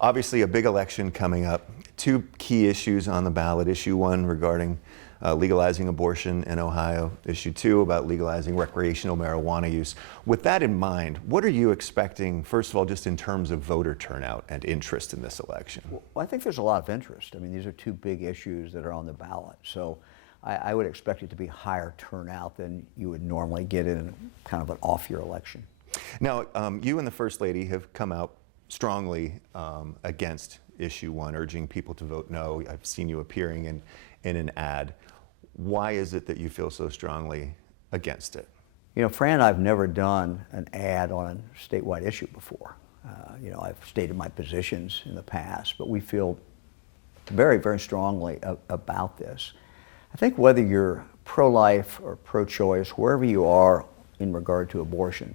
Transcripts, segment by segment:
Obviously, a big election coming up. Two key issues on the ballot. Issue 1 regarding legalizing abortion in Ohio. Issue 2 about legalizing recreational marijuana use. With that in mind, what are you expecting, first of all, just in terms of voter turnout and interest in this election? Well, I think there's a lot of interest. I mean, these are two big issues that are on the ballot. So I would expect it to be higher turnout than you would normally get in kind of an off-year election. Now, you and the First Lady have come out strongly against issue 1, urging people to vote no. I've seen you appearing in an ad. Why is it that you feel so strongly against it? You know, Fran and I have never done an ad on a statewide issue before. You know, I've stated my positions in the past, but we feel very, very strongly about this. I think whether you're pro-life or pro-choice, wherever you are in regard to abortion,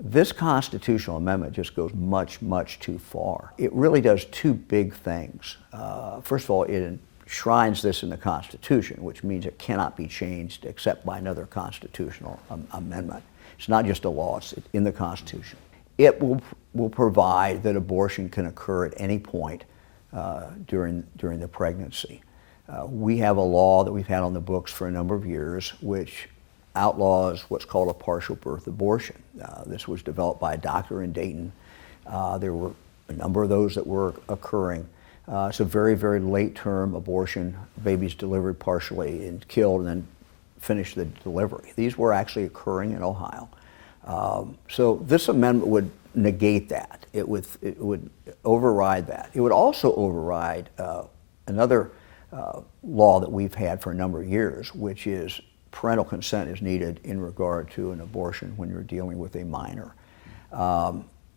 this constitutional amendment just goes much, much too far. It really does two big things. First of all, it enshrines this in the Constitution, which means it cannot be changed except by another constitutional amendment. It's not just a law, it's in the Constitution. It will provide that abortion can occur at any point during the pregnancy. We have a law that we've had on the books for a number of years which outlaws what's called a partial birth abortion. This was developed by a doctor in Dayton. There were a number of those that were occurring. It's a very, very late term abortion. Babies delivered partially and killed and then finished the delivery. These were actually occurring in Ohio. So this amendment would negate that. It would override that. It would also override another law that we've had for a number of years, which is parental consent is needed in regard to an abortion when you're dealing with a minor.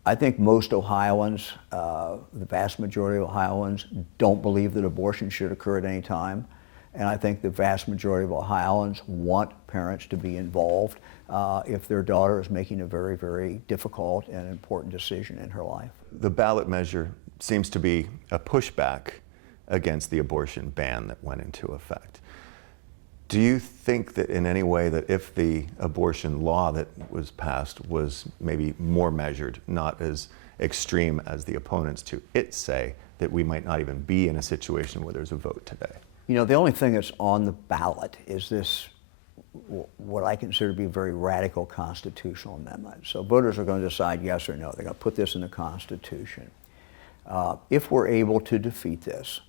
I think most Ohioans, the vast majority of Ohioans, don't believe that abortion should occur at any time. And I think the vast majority of Ohioans want parents to be involved if their daughter is making a very, very difficult and important decision in her life. The ballot measure seems to be a pushback against the abortion ban that went into effect. Do you think that in any way that if the abortion law that was passed was maybe more measured, not as extreme as the opponents to it say, that we might not even be in a situation where there's a vote today? You know, the only thing that's on the ballot is this, what I consider to be a very radical constitutional amendment. So voters are going to decide yes or no. They're going to put this in the Constitution. If we're able to defeat this,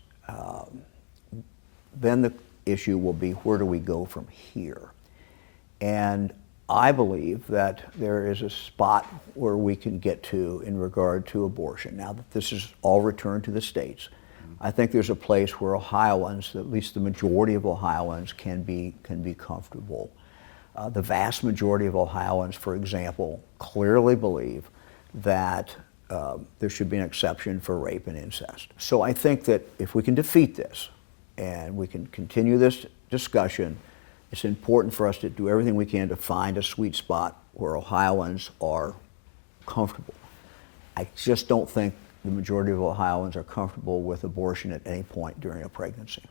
then the issue will be where do we go from here? And I believe that there is a spot where we can get to in regard to abortion. Now that this is all returned to the states, I think there's a place where Ohioans, at least the majority of Ohioans, can be comfortable. The vast majority of Ohioans, for example, clearly believe that there should be an exception for rape and incest. So I think that if we can defeat this and we can continue this discussion, it's important for us to do everything we can to find a sweet spot where Ohioans are comfortable. I just don't think the majority of Ohioans are comfortable with abortion at any point during a pregnancy.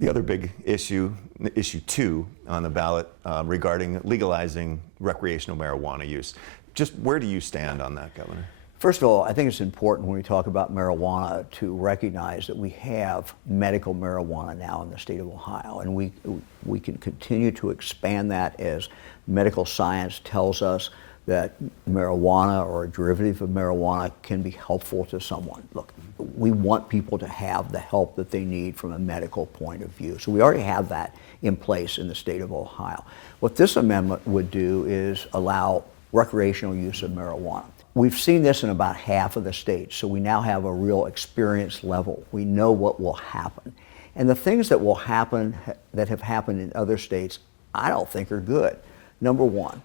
The other big issue, issue 2 on the ballot regarding legalizing recreational marijuana use. Just where do you stand on that, Governor? First of all, I think it's important when we talk about marijuana to recognize that we have medical marijuana now in the state of Ohio, and we can continue to expand that as medical science tells us that marijuana or a derivative of marijuana can be helpful to someone. Look, we want people to have the help that they need from a medical point of view. So we already have that in place in the state of Ohio. What this amendment would do is allow recreational use of marijuana. We've seen this in about half of the states, so we now have a real experience level. We know what will happen. And the things that will happen, that have happened in other states, I don't think are good. Number one,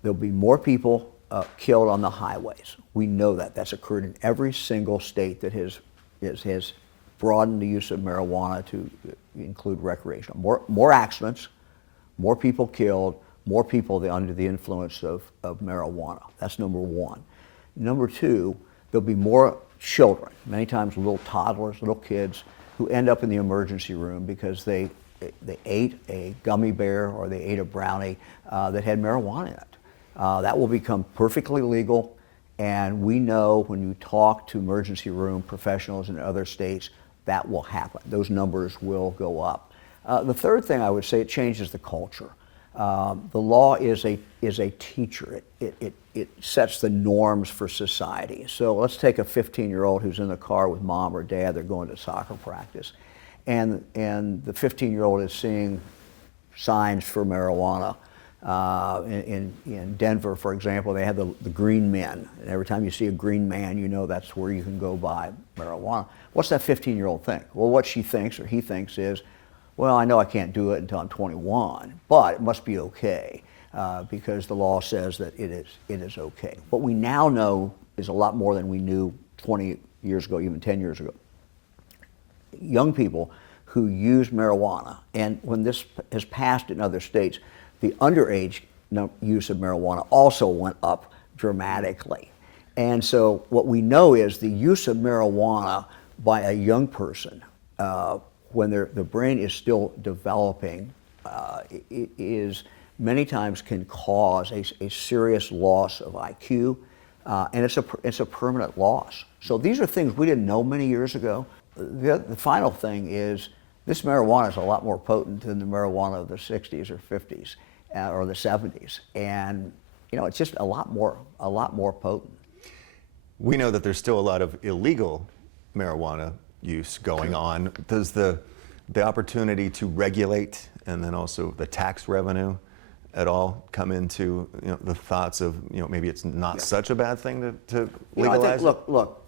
there'll be more people killed on the highways. We know that. That's occurred in every single state that has broadened the use of marijuana to include recreational. More accidents, more people killed, more people under the influence of marijuana. That's number one. Number two, there'll be more children, many times little toddlers, little kids, who end up in the emergency room because they ate a gummy bear or they ate a brownie that had marijuana in it. That will become perfectly legal, And we know when you talk to emergency room professionals in other states, that will happen. Those numbers will go up. The third thing I would say, it changes the culture. The law is a teacher. It sets the norms for society. So let's take a 15-year-old who's in the car with mom or dad. They're going to soccer practice, and the 15-year-old is seeing signs for marijuana. In Denver, for example, they have the green men. And every time you see a green man, you know that's where you can go buy marijuana. What's that 15-year-old think? Well, what she thinks or he thinks is, well, I know I can't do it until I'm 21, but it must be okay because the law says that it is okay. What we now know is a lot more than we knew 20 years ago, even 10 years ago. Young people who use marijuana, and when this has passed in other states, the underage use of marijuana also went up dramatically. And so what we know is the use of marijuana by a young person when the brain is still developing is many times can cause a serious loss of IQ, and it's a permanent loss. So these are things we didn't know many years ago. The final thing is this marijuana is a lot more potent than the marijuana of the 60s or 50s or the 70s, and it's just a lot more potent. We know that there's still a lot of illegal marijuana use going on. Does the opportunity to regulate and then also the tax revenue at all come into the thoughts of maybe it's not such a bad thing to legalize? I think, look,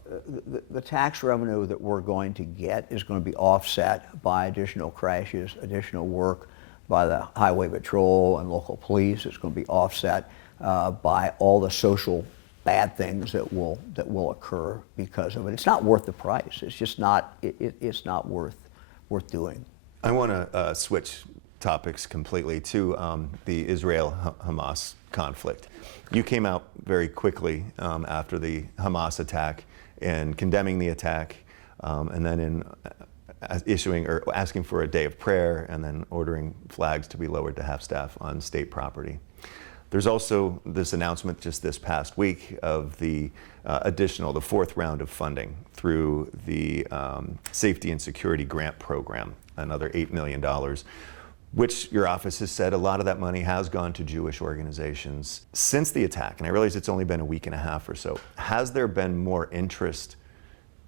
the tax revenue that we're going to get is going to be offset by additional crashes, additional work by the highway patrol and local police. It's going to be offset by all the social bad things that will occur because of it. It's not worth the price. It's just not. It's not worth doing. I want to switch topics completely to the Israel-Hamas conflict. You came out very quickly after the Hamas attack in condemning the attack, and then in issuing or asking for a day of prayer, and then ordering flags to be lowered to half-staff on state property. There's also this announcement just this past week of the the fourth round of funding through the Safety and Security Grant Program, another $8 million, which your office has said a lot of that money has gone to Jewish organizations. Since the attack, and I realize it's only been a week and a half or so, has there been more interest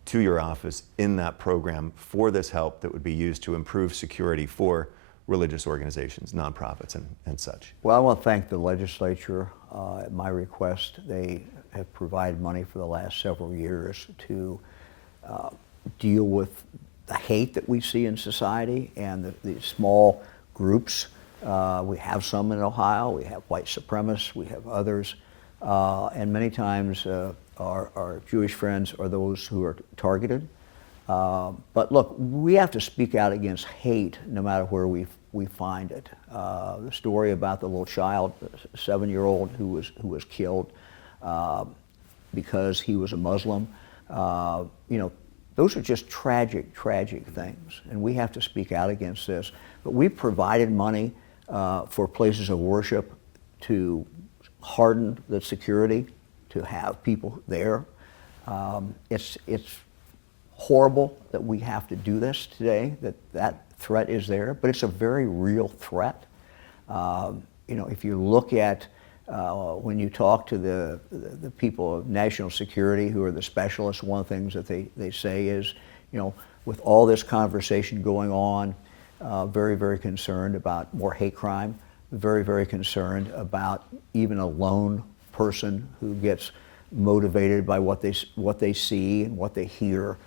to your office in that program for this help that would be used to improve security for religious organizations, nonprofits, and such? Well, I want to thank the legislature. At my request, they have provided money for the last several years to deal with the hate that we see in society and the small groups. We have some in Ohio. We have white supremacists. We have others. And many times our Jewish friends are those who are targeted. But look, we have to speak out against hate no matter where we find it. The story about the little child, a 7-year-old who was killed because he was a Muslim, those are just tragic things, and we have to speak out against this. But we've provided money for places of worship to harden the security, to have people there. It's horrible that we have to do this today, that threat is there, but it's a very real threat. If you look at when you talk to the people of national security who are the specialists, one of the things that they say is, with all this conversation going on, very, very concerned about more hate crime, very, very concerned about even a lone person who gets motivated by what they see and what they hear,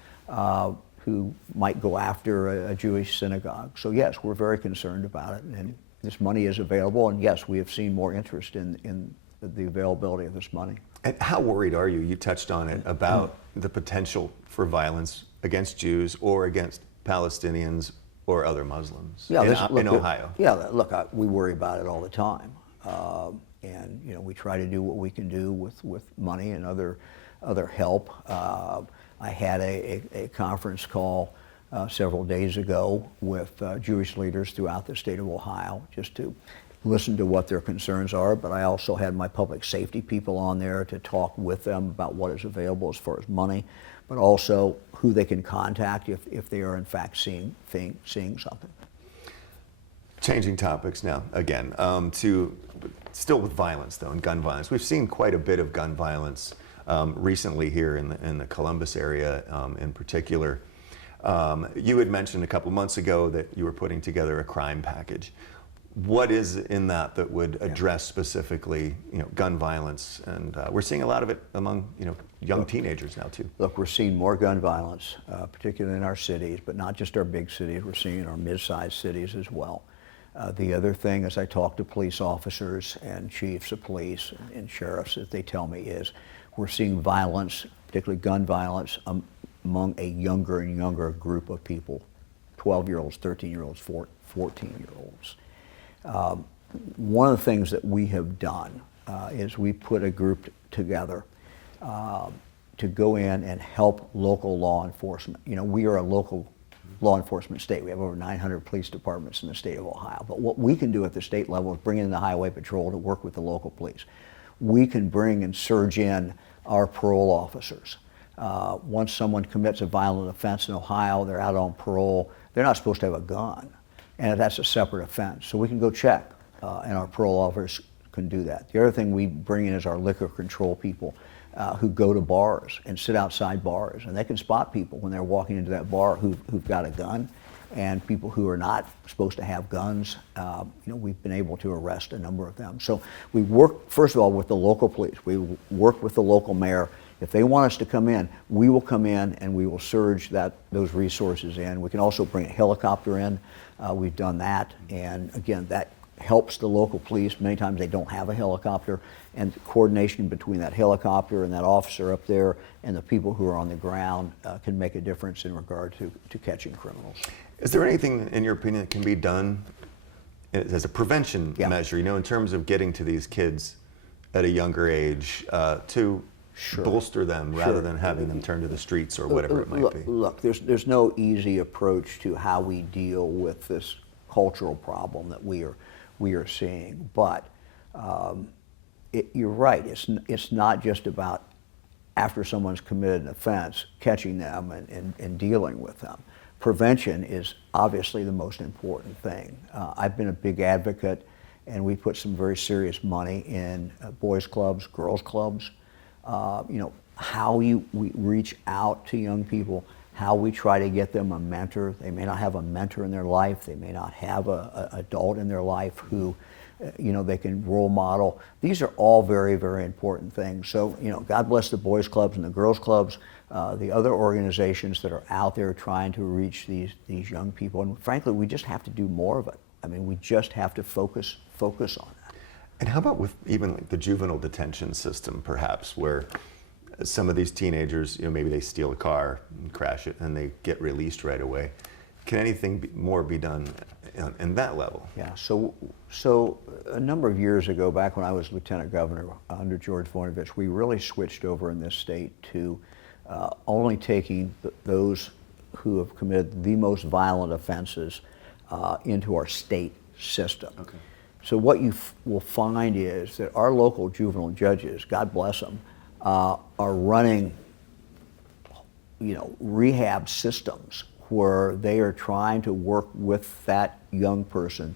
who might go after a Jewish synagogue. So yes, we're very concerned about it, and this money is available, and yes, we have seen more interest in the availability of this money. And how worried are you? You touched on it, about the potential for violence against Jews or against Palestinians or other Muslims in Ohio. Yeah, look, we worry about it all the time. And we try to do what we can do with money and other help. I had a conference call several days ago with Jewish leaders throughout the state of Ohio, just to listen to what their concerns are, but I also had my public safety people on there to talk with them about what is available as far as money, but also who they can contact if they are in fact seeing something. Changing topics now, again, to still with violence though, and gun violence. We've seen quite a bit of gun violence recently here in the Columbus area in particular. You had mentioned a couple months ago that you were putting together a crime package. What is in that that would address specifically, gun violence? And we're seeing a lot of it among, young teenagers now too. Look, we're seeing more gun violence, particularly in our cities, but not just our big cities. We're seeing it in our mid-sized cities as well. The other thing, as I talk to police officers and chiefs of police and sheriffs, that they tell me is we're seeing violence, particularly gun violence, among a younger and younger group of people, 12-year-olds, 13-year-olds, 14-year-olds. One of the things that we have done is we put a group together to go in and help local law enforcement. We are a local law enforcement state. We have over 900 police departments in the state of Ohio. But what we can do at the state level is bring in the highway patrol to work with the local police. We can bring and surge in our parole officers. Once someone commits a violent offense in Ohio, they're out on parole, they're not supposed to have a gun. And that's a separate offense. So we can go check, and our parole officers can do that. The other thing we bring in is our liquor control people who go to bars and sit outside bars. And they can spot people when they're walking into that bar who've got a gun, and people who are not supposed to have guns. We've been able to arrest a number of them. So we work, first of all, with the local police. We work with the local mayor. If they want us to come in, we will come in and we will surge those resources in. We can also bring a helicopter in. We've done that, and again, that helps the local police. Many times they don't have a helicopter, and the coordination between that helicopter and that officer up there and the people who are on the ground can make a difference in regard to catching criminals. Is there anything, in your opinion, that can be done as a prevention measure, in terms of getting to these kids at a younger age to bolster them rather than having them turn to the streets or whatever it might be? Look, there's no easy approach to how we deal with this cultural problem that we are seeing, but you're right. It's not just about after someone's committed an offense, catching them and dealing with them. Prevention is obviously the most important thing. I've been a big advocate, and we put some very serious money in boys clubs, girls clubs. How we reach out to young people, how we try to get them a mentor. They may not have a mentor in their life. They may not have an adult in their life who, they can role model. These are all very, very important things. So, God bless the boys clubs and the girls clubs, the other organizations that are out there trying to reach these young people. And frankly, we just have to do more of it. I mean, we just have to focus on that. And how about with even like the juvenile detention system, perhaps, where some of these teenagers, maybe they steal a car and crash it and they get released right away. Can anything more be done in that level? Yeah, so a number of years ago, back when I was lieutenant governor under George Voinovich, we really switched over in this state to only taking those who have committed the most violent offenses into our state system. Okay. So what you will find is that our local juvenile judges, God bless them, are running, rehab systems where they are trying to work with that young person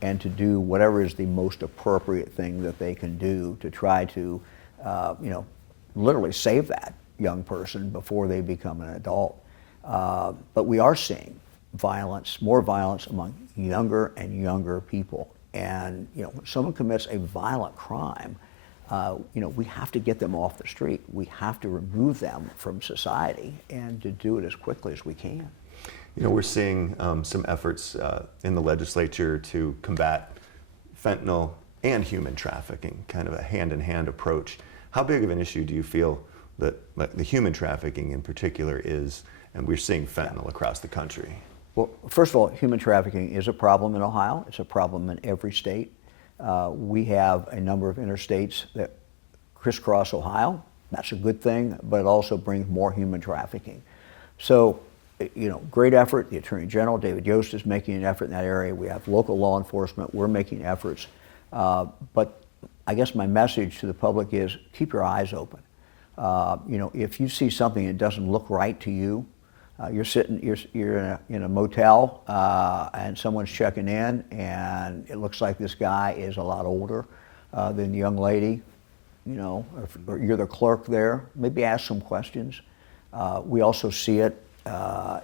and to do whatever is the most appropriate thing that they can do to try to, literally save that young person before they become an adult. But we are seeing more violence among younger and younger people. And when someone commits a violent crime, we have to get them off the street. We have to remove them from society, and to do it as quickly as we can. We're seeing some efforts in the legislature to combat fentanyl and human trafficking, kind of a hand-in-hand approach. How big of an issue do you feel that the human trafficking in particular is, and we're seeing fentanyl across the country? Well, first of all, human trafficking is a problem in Ohio. It's a problem in every state. We have a number of interstates that crisscross Ohio. That's a good thing, but it also brings more human trafficking. So, great effort. The Attorney General, David Yost, is making an effort in that area. We have local law enforcement. We're making efforts. But I guess my message to the public is keep your eyes open. If you see something that doesn't look right to you, you're in a motel and someone's checking in, and it looks like this guy is a lot older than the young lady, or you're the clerk there. Maybe ask some questions. We also see it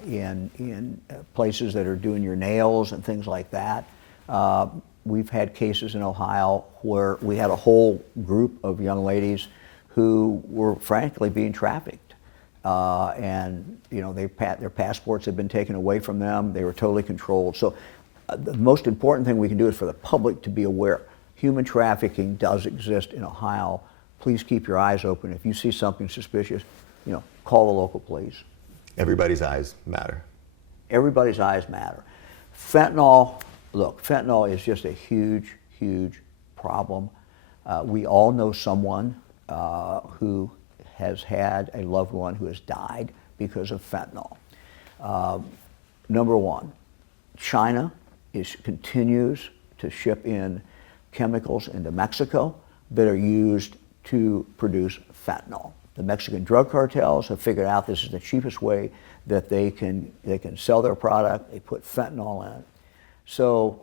in places that are doing your nails and things like that. We've had cases in Ohio where we had a whole group of young ladies who were frankly being trafficked. Their passports had been taken away from them. They were totally controlled. So the most important thing we can do is for the public to be aware. Human trafficking does exist in Ohio. Please keep your eyes open. If you see something suspicious, call the local police. Everybody's eyes matter. Everybody's eyes matter. Fentanyl is just a huge, huge problem. We all know someone who has had a loved one who has died because of fentanyl. Number one, China continues to ship in chemicals into Mexico that are used to produce fentanyl. The Mexican drug cartels have figured out this is the cheapest way that they can sell their product. They put fentanyl in it. So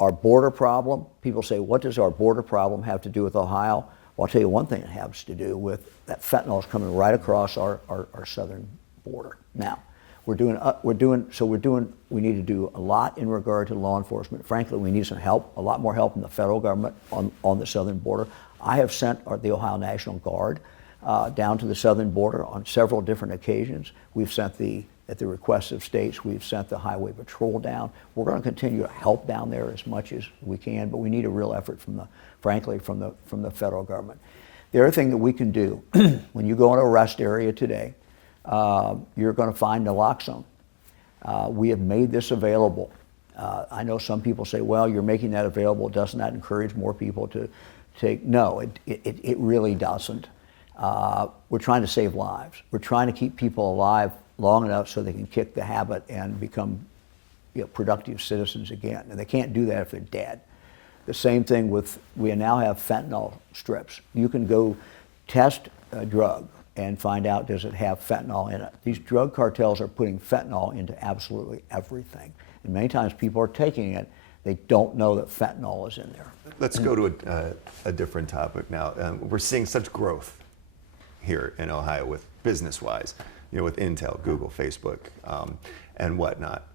our border problem, people say, what does our border problem have to do with Ohio? Well, I'll tell you one thing it has to do with that fentanyl is coming right across our southern border. Now, we need to do a lot in regard to law enforcement. Frankly, we need some help, a lot more help from the federal government on the southern border. I have sent the Ohio National Guard down to the southern border on several different occasions. We've sent at the request of states, we've sent the highway patrol down. We're going to continue to help down there as much as we can, but we need a real effort from the federal government. The other thing that we can do, when you go in a rest area today, you're going to find naloxone. We have made this available. I know some people say, well, you're making that available. Doesn't that encourage more people to take? No, it really doesn't. We're trying to save lives. We're trying to keep people alive long enough so they can kick the habit and become productive citizens again. And they can't do that if they're dead. The same thing we now have fentanyl strips. You can go test a drug and find out, does it have fentanyl in it? These drug cartels are putting fentanyl into absolutely everything. And many times people are taking it, they don't know that fentanyl is in there. Let's go to a different topic now. We're seeing such growth here in Ohio with business-wise, with Intel, Google, Facebook, and whatnot.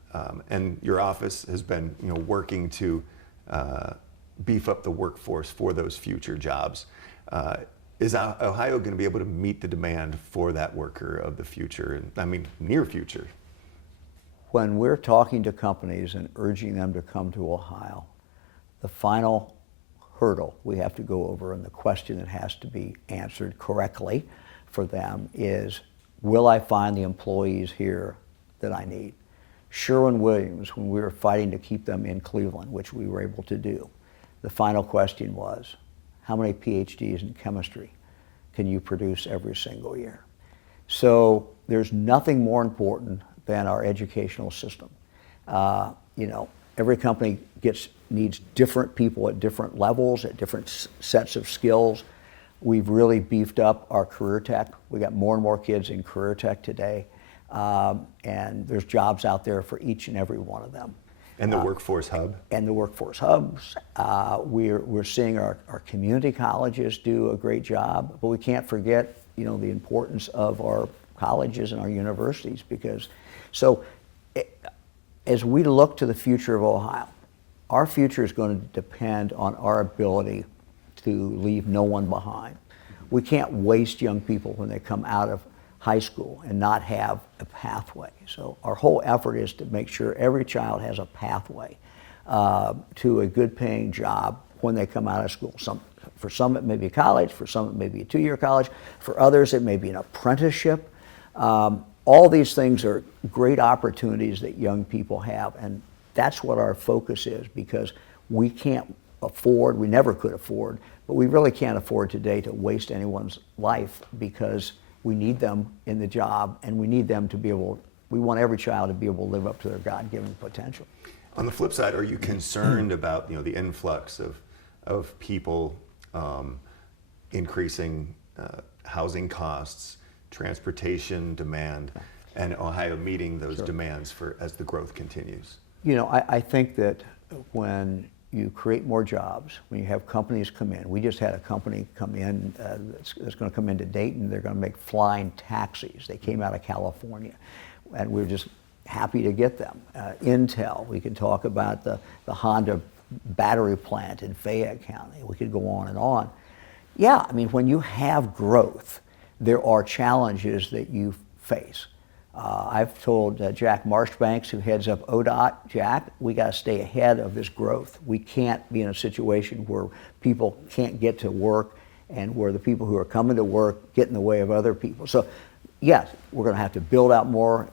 And your office has been, working to beef up the workforce for those future jobs. Is Ohio going to be able to meet the demand for that worker of the future? Near future. When we're talking to companies and urging them to come to Ohio, the final hurdle we have to go over and the question that has to be answered correctly for them is, will I find the employees here that I need? Sherwin-Williams, when we were fighting to keep them in Cleveland, which we were able to do, the final question was, how many PhDs in chemistry can you produce every single year? So there's nothing more important than our educational system. Every company needs different people at different levels, at different sets of skills. We've really beefed up our career tech. We got more and more kids in career tech today, and there's jobs out there for each and every one of them. And the workforce hub. And the workforce hubs. We're seeing our community colleges do a great job, but we can't forget, the importance of our colleges and our universities, because as we look to the future of Ohio, our future is going to depend on our ability to leave no one behind. We can't waste young people when they come out of high school and not have a pathway. So our whole effort is to make sure every child has a pathway to a good paying job when they come out of school. For some it may be college, for some it may be a 2-year college, for others it may be an apprenticeship. All these things are great opportunities that young people have, and that's what our focus is, because we can't afford, we never could afford, but we really can't afford today to waste anyone's life, because we need them in the job, and we need them to be able, we want every child to be able to live up to their God-given potential. On the flip side, are you concerned about the influx of of people, increasing housing costs, transportation demand, and Ohio meeting those demands as the growth continues? You know, I think that when you create more jobs, when you have companies come in, we just had a company come in that's going to come into Dayton. They're going to make flying taxis. They came out of California, and we're just happy to get them. Intel, we can talk about the Honda battery plant in Fayette County. We could go on and on. Yeah, I mean, when you have growth, there are challenges that you face. I've told Jack Marshbanks, who heads up ODOT, Jack, we got to stay ahead of this growth. We can't be in a situation where people can't get to work and where the people who are coming to work get in the way of other people. So, yes, we're going to have to build out more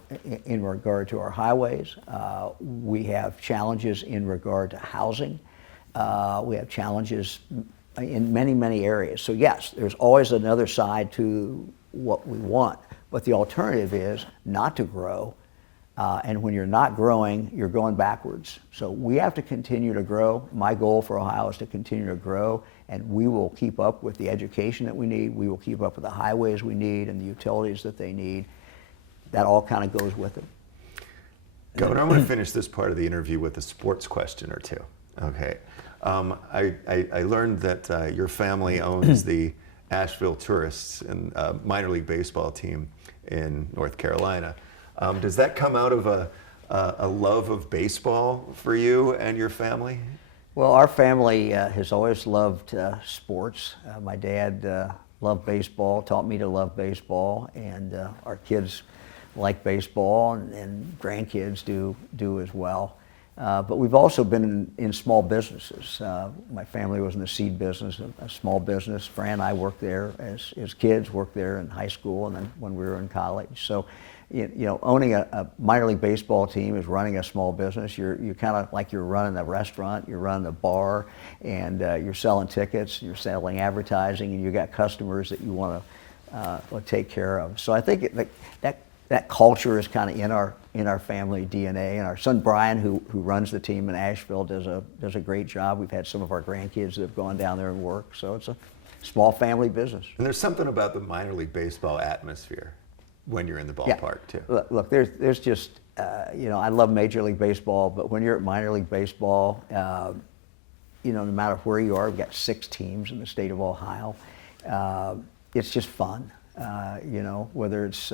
in regard to our highways. We have challenges in regard to housing. We have challenges in many, many areas. So, yes, there's always another side to what we want. But the alternative is not to grow, and when you're not growing, you're going backwards. So we have to continue to grow. My goal for Ohio is to continue to grow, and we will keep up with the education that we need. We will keep up with the highways we need and the utilities that they need. That all kind of goes with it. Governor, I want to finish this part of the interview with a sports question or two. Okay. I learned that your family owns the Asheville Tourists and minor league baseball team in North Carolina. Does that come out of a love of baseball for you and your family? Well, our family has always loved sports. My dad loved baseball, taught me to love baseball, and our kids like baseball, and grandkids do as well. But we've also been in small businesses. My family was in the seed business, a small business. Fran and I worked there as kids, worked there in high school, and then when we were in college. So, you know, owning a minor league baseball team is running a small business. You're kind of like you're running a restaurant, you're running a bar, and you're selling tickets, you're selling advertising, and you got customers that you want to take care of. So I think that culture is kind of in our family DNA, and our son Brian, who runs the team in Asheville, does a great job. We've had some of our grandkids that have gone down there and worked, so it's a small family business. And there's something about the minor league baseball atmosphere when you're in the ballpark too. Look, there's just you know, I love Major League Baseball, but when you're at minor league baseball, you know, no matter where you are, we've got 6 teams in the state of Ohio. It's just fun, you know, whether it's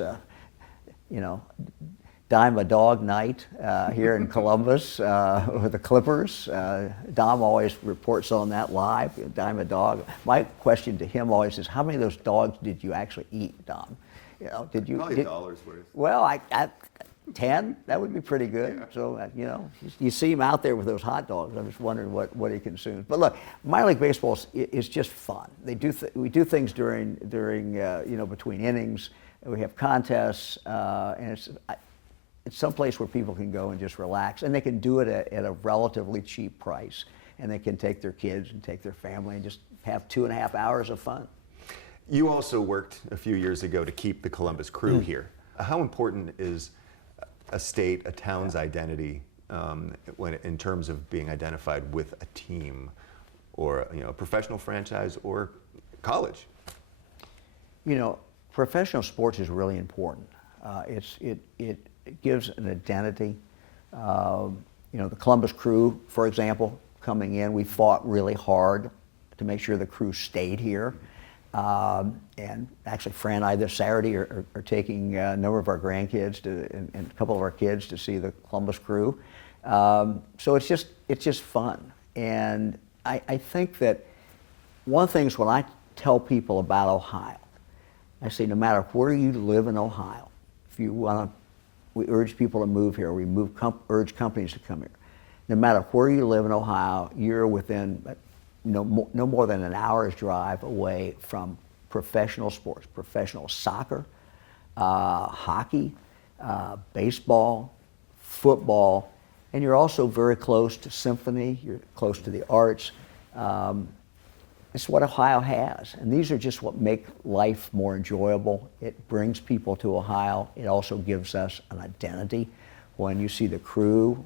you know, Dime a Dog night here in Columbus with the Clippers. Dom always reports on that live, Dime a Dog. My question to him always is, how many of those dogs did you actually eat, Dom? You know, did you? Probably $1 worth. Well, I 10, that would be pretty good. Yeah. So, you know, you see him out there with those hot dogs. I'm just wondering what he consumes. But look, minor league baseball is just fun. We do things during you know, between innings. We have contests, and it's someplace where people can go and just relax, and they can do it at a relatively cheap price, and they can take their kids and take their family and just have 2.5 hours of fun. You also worked a few years ago to keep the Columbus Crew here. How important is a state, a town's identity when in terms of being identified with a team, or, you know, a professional franchise or college? You know, professional sports is really important. It gives an identity. You know, the Columbus Crew, for example, coming in, we fought really hard to make sure the Crew stayed here. And actually, Fran and I this Saturday are taking a number of our grandkids and a couple of our kids to see the Columbus Crew. So it's just fun. And I think that one of the things when I tell people about Ohio, I say, no matter where you live in Ohio, if you want to, we urge people to move here. We urge companies to come here. No matter where you live in Ohio, you're within no more than an hour's drive away from professional sports, professional soccer, hockey, baseball, football, and you're also very close to symphony. You're close to the arts. It's what Ohio has, and these are just what make life more enjoyable. It brings people to Ohio. It also gives us an identity. when you see the Crew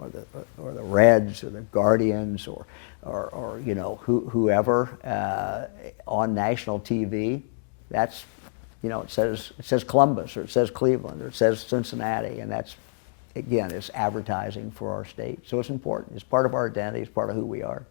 or the Reds or the Guardians or you know, whoever on national TV, that's, you know, it says Columbus, or it says Cleveland, or it says Cincinnati, and that's, again, it's advertising for our state. So it's important. It's part of our identity. It's part of who we are.